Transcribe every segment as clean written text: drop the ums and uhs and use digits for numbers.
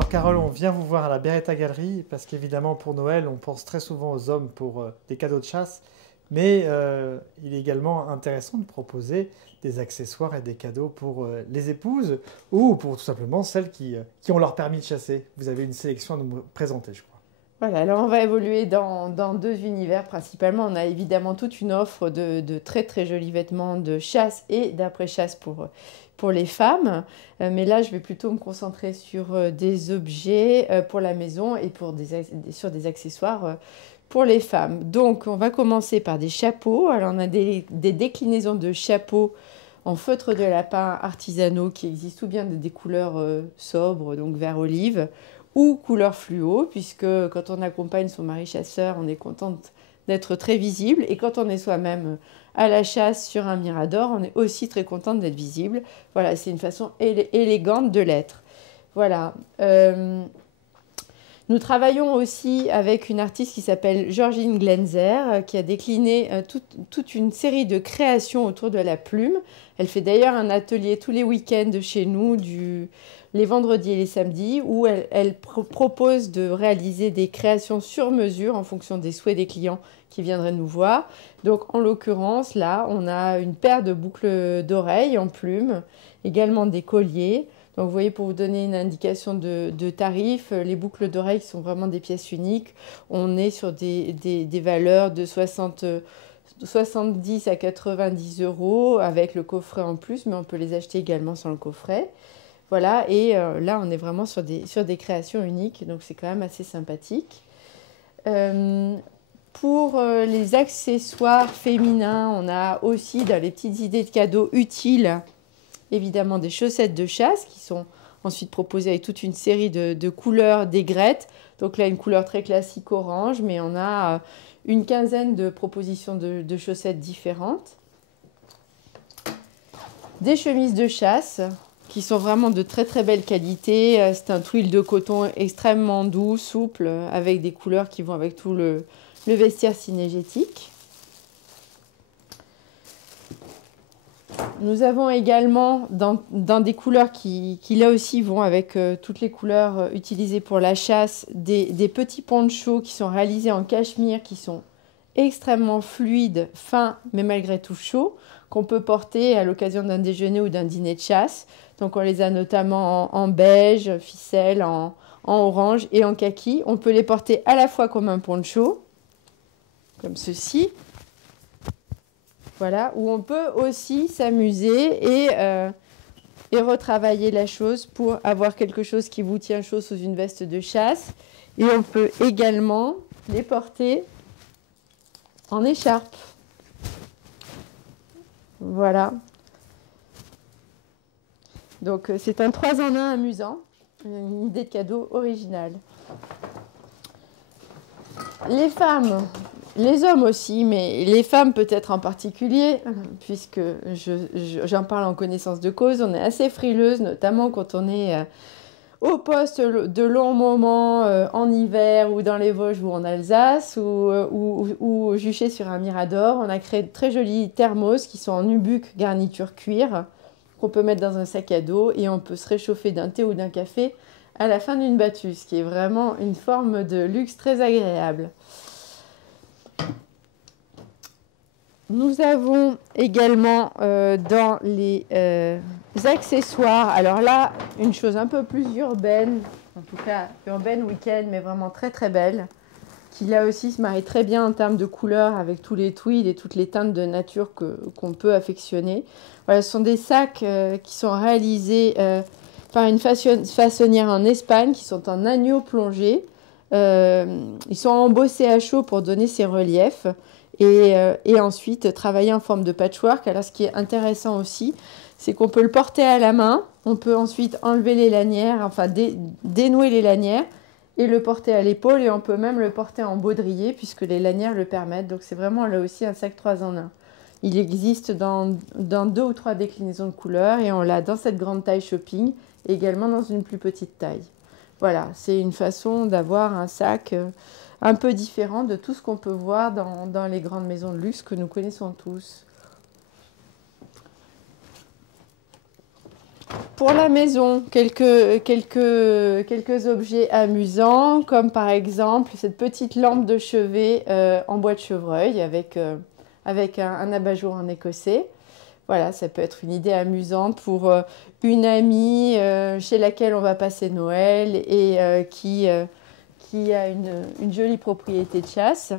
Alors Carole, on vient vous voir à la Beretta Galerie parce qu'évidemment pour Noël, on pense très souvent aux hommes pour des cadeaux de chasse, mais il est également intéressant de proposer des accessoires et des cadeaux pour les épouses ou pour tout simplement celles qui ont leur permis de chasser. Vous avez une sélection à nous présenter, je crois. Voilà, alors on va évoluer dans deux univers principalement. On a évidemment toute une offre de très très jolis vêtements de chasse et d'après-chasse pour les femmes. Mais là, je vais plutôt me concentrer sur des objets pour la maison et sur des accessoires pour les femmes. Donc, on va commencer par des chapeaux. Alors, on a des déclinaisons de chapeaux en feutre de lapin artisanaux qui existent ou bien des couleurs sobres, donc vert olive, ou couleur fluo, puisque quand on accompagne son mari chasseur, on est contente d'être très visible. Et quand on est soi-même à la chasse sur un mirador, on est aussi très contente d'être visible. Voilà, c'est une façon élégante de l'être. Voilà. Nous travaillons aussi avec une artiste qui s'appelle Georgine Glenzer, qui a décliné toute une série de créations autour de la plume. Elle fait d'ailleurs un atelier tous les week-ends chez nous, les vendredis et les samedis, où elle propose de réaliser des créations sur mesure en fonction des souhaits des clients qui viendraient nous voir. Donc en l'occurrence, là, on a une paire de boucles d'oreilles en plume, également des colliers. Donc vous voyez, pour vous donner une indication de tarif, les boucles d'oreilles sont vraiment des pièces uniques. On est sur des valeurs de 70 à 90 euros avec le coffret en plus, mais on peut les acheter également sans le coffret. Voilà, et là on est vraiment sur des créations uniques, donc c'est quand même assez sympathique. Pour les accessoires féminins, on a aussi dans les petites idées de cadeaux utiles, évidemment des chaussettes de chasse qui sont ensuite proposées avec toute une série de couleurs d'aigrettes. Donc là, une couleur très classique orange, mais on a une quinzaine de propositions de chaussettes différentes. Des chemises de chasse qui sont vraiment de très très belle qualité. C'est un twill de coton extrêmement doux, souple, avec des couleurs qui vont avec tout le vestiaire synégétique. Nous avons également dans des couleurs qui là aussi vont avec toutes les couleurs utilisées pour la chasse, des petits ponchos qui sont réalisés en cachemire, qui sont extrêmement fluides, fins, mais malgré tout chauds, qu'on peut porter à l'occasion d'un déjeuner ou d'un dîner de chasse. Donc on les a notamment en beige, ficelle, en orange et en kaki. On peut les porter à la fois comme un poncho, comme ceci. Voilà, où on peut aussi s'amuser et retravailler la chose pour avoir quelque chose qui vous tient chaud sous une veste de chasse. Et on peut également les porter en écharpe. Voilà. Donc c'est un 3 en 1 amusant, une idée de cadeau originale. Les femmes, les hommes aussi, mais les femmes peut-être en particulier, puisque j'en parle en connaissance de cause, on est assez frileuse, notamment quand on est au poste de longs moments en hiver ou dans les Vosges ou en Alsace ou juché sur un mirador. On a créé de très jolis thermos qui sont en nubuck garniture cuir qu'on peut mettre dans un sac à dos et on peut se réchauffer d'un thé ou d'un café à la fin d'une battue, ce qui est vraiment une forme de luxe très agréable. Nous avons également dans les accessoires, alors là, une chose un peu plus urbaine, en tout cas urbaine week-end, mais vraiment très très belle, qui là aussi se marie très bien en termes de couleurs avec tous les tweeds et toutes les teintes de nature qu'on peut affectionner. Voilà, ce sont des sacs qui sont réalisés par une façonnière en Espagne, qui sont en agneau plongé. Ils sont embossés à chaud pour donner ces reliefs. Et ensuite travailler en forme de patchwork. Alors ce qui est intéressant aussi, c'est qu'on peut le porter à la main, on peut ensuite enlever les lanières, enfin dénouer les lanières et le porter à l'épaule et on peut même le porter en baudrier puisque les lanières le permettent. Donc c'est vraiment là aussi un sac 3 en 1. Il existe dans 2 ou 3 déclinaisons de couleurs et on l'a dans cette grande taille shopping et également dans une plus petite taille. Voilà, c'est une façon d'avoir un sac un peu différent de tout ce qu'on peut voir dans les grandes maisons de luxe que nous connaissons tous. pour la maison, quelques objets amusants, comme par exemple cette petite lampe de chevet en bois de chevreuil avec un abat-jour en écossais. Voilà, ça peut être une idée amusante pour une amie chez laquelle on va passer Noël et qui a une jolie propriété de chasse.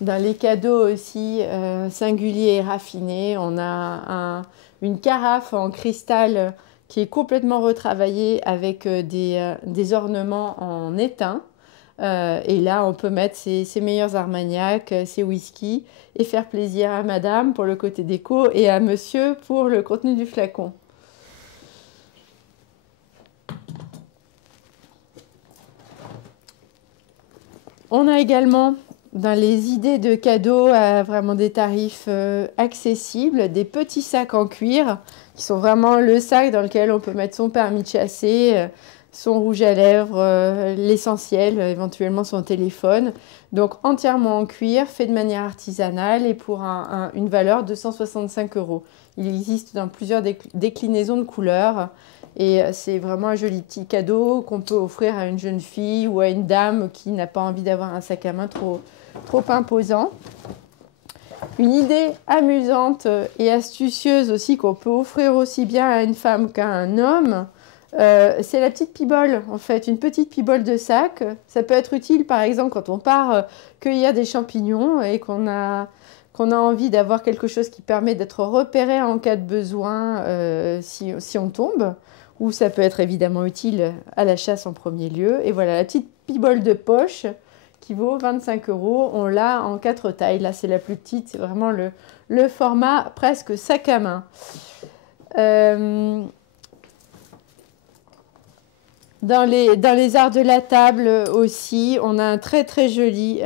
Dans les cadeaux aussi singuliers et raffinés, on a une carafe en cristal qui est complètement retravaillée avec des ornements en étain. Et là, on peut mettre ses meilleurs armagnacs, ses whisky et faire plaisir à madame pour le côté déco et à monsieur pour le contenu du flacon. On a également dans les idées de cadeaux à vraiment des tarifs accessibles, des petits sacs en cuir qui sont vraiment le sac dans lequel on peut mettre son permis de chasser, son rouge à lèvres, l'essentiel, éventuellement son téléphone. Donc entièrement en cuir, fait de manière artisanale et pour une valeur de 165 €. Il existe dans plusieurs déclinaisons de couleurs et c'est vraiment un joli petit cadeau qu'on peut offrir à une jeune fille ou à une dame qui n'a pas envie d'avoir un sac à main trop imposant. Une idée amusante et astucieuse aussi qu'on peut offrir aussi bien à une femme qu'à un homme, c'est la petite pibole, en fait, une petite pibole de sac. Ça peut être utile, par exemple, quand on part cueillir des champignons et qu'on a envie d'avoir quelque chose qui permet d'être repéré en cas de besoin si on tombe. Ou ça peut être évidemment utile à la chasse en premier lieu. Et voilà, la petite pibole de poche qui vaut 25 €. On l'a en 4 tailles. Là, c'est la plus petite. C'est vraiment le format presque sac à main. Dans les arts de la table aussi, on a un très très joli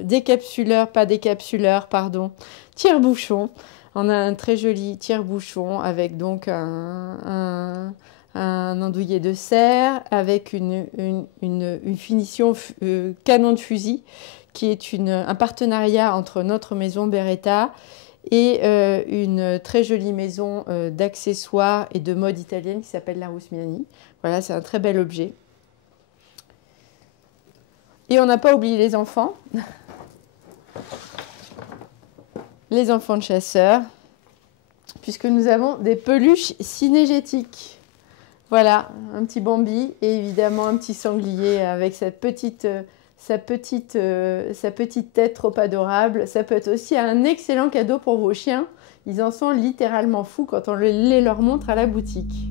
décapsuleur, pas décapsuleur, pardon, tire-bouchon. On a un très joli tire-bouchon avec donc un andouiller de serre avec une finition canon de fusil qui est un partenariat entre notre maison Beretta et une très jolie maison d'accessoires et de mode italienne qui s'appelle la Rusmiani. Voilà, c'est un très bel objet. Et on n'a pas oublié les enfants. Les enfants de chasseurs, puisque nous avons des peluches cinégétiques. Voilà, un petit Bambi et évidemment un petit sanglier avec sa petite tête trop adorable. Ça peut être aussi un excellent cadeau pour vos chiens. Ils en sont littéralement fous quand on les leur montre à la boutique.